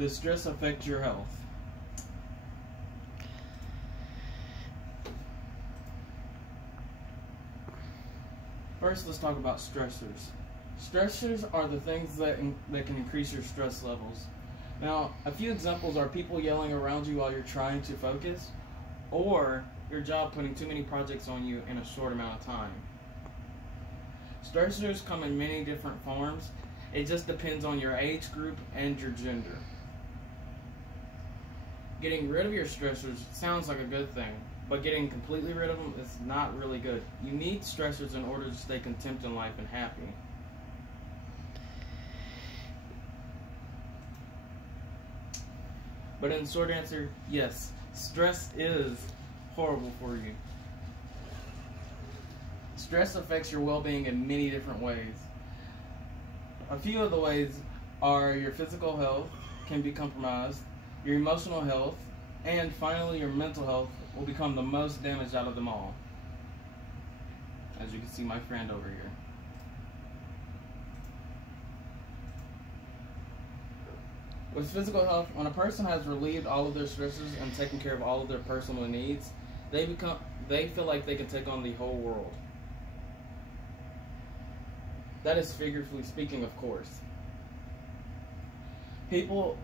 Does stress affect your health? First, let's talk about stressors. Stressors are the things that can increase your stress levels. Now, a few examples are people yelling around you while you're trying to focus, or your job putting too many projects on you in a short amount of time. Stressors come in many different forms. It just depends on your age group and your gender. Getting rid of your stressors sounds like a good thing, but getting completely rid of them is not really good. You need stressors in order to stay content in life and happy. But in short answer, yes, stress is horrible for you. Stress affects your well-being in many different ways. A few of the ways are your physical health can be compromised, your emotional health, and finally your mental health will become the most damaged out of them all. As you can see my friend over here. With physical health, when a person has relieved all of their stresses and taken care of all of their personal needs, they feel like they can take on the whole world. That is figuratively speaking, of course. People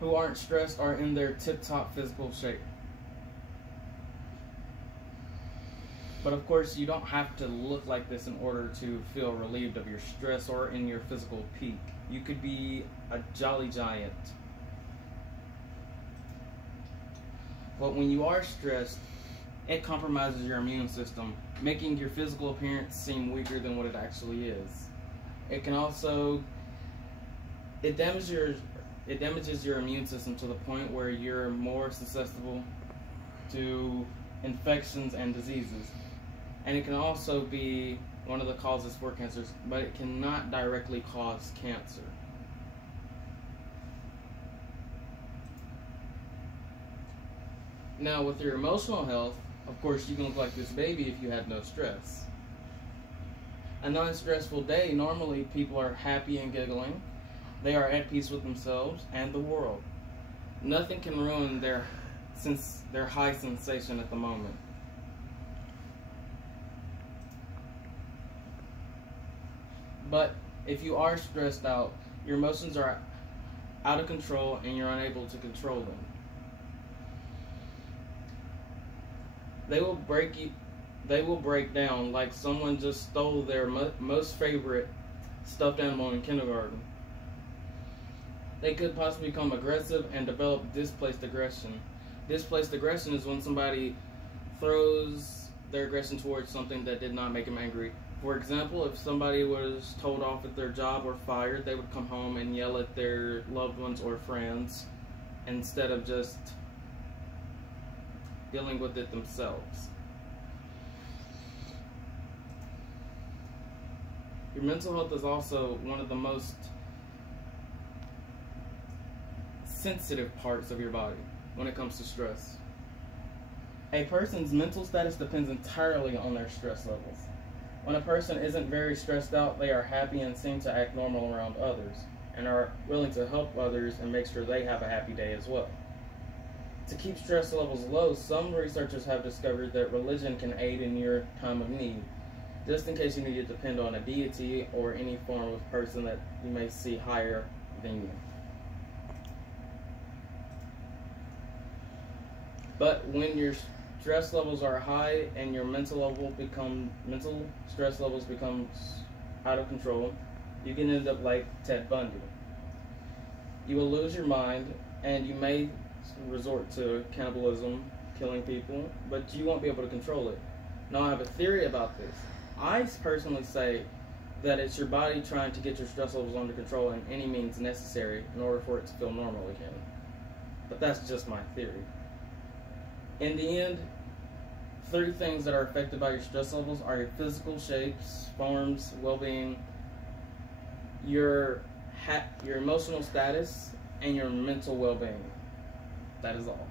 who aren't stressed are in their tip-top physical shape. But of course, you don't have to look like this in order to feel relieved of your stress or in your physical peak. You could be a jolly giant. But when you are stressed, it compromises your immune system, making your physical appearance seem weaker than what it actually is. It can also, it damages your immune system to the point where you're more susceptible to infections and diseases. And it can also be one of the causes for cancers, but it cannot directly cause cancer. Now, with your emotional health, of course, you can look like this baby if you had no stress. A non-stressful day, normally people are happy and giggling. They are at peace with themselves and the world. Nothing can ruin their high sensation at the moment. But if you are stressed out, your emotions are out of control and you're unable to control them. They will break down like someone just stole their most favorite stuffed animal in kindergarten. They could possibly become aggressive and develop displaced aggression. Displaced aggression is when somebody throws their aggression towards something that did not make them angry. For example, if somebody was told off at their job or fired, they would come home and yell at their loved ones or friends instead of just dealing with it themselves. Your mental health is also one of the most sensitive parts of your body when it comes to stress. A person's mental status depends entirely on their stress levels. When a person isn't very stressed out, they are happy and seem to act normal around others, and are willing to help others and make sure they have a happy day as well. To keep stress levels low, some researchers have discovered that religion can aid in your time of need, just in case you need to depend on a deity or any form of person that you may see higher than you. But when your stress levels are high and your mental stress levels become out of control, you can end up like Ted Bundy. You will lose your mind and you may resort to cannibalism, killing people, but you won't be able to control it. Now, I have a theory about this. I personally say that it's your body trying to get your stress levels under control in any means necessary in order for it to feel normal again. But that's just my theory. In the end, 3 things that are affected by your stress levels are your physical shapes, forms, well-being, your emotional status, and your mental well-being. That is all.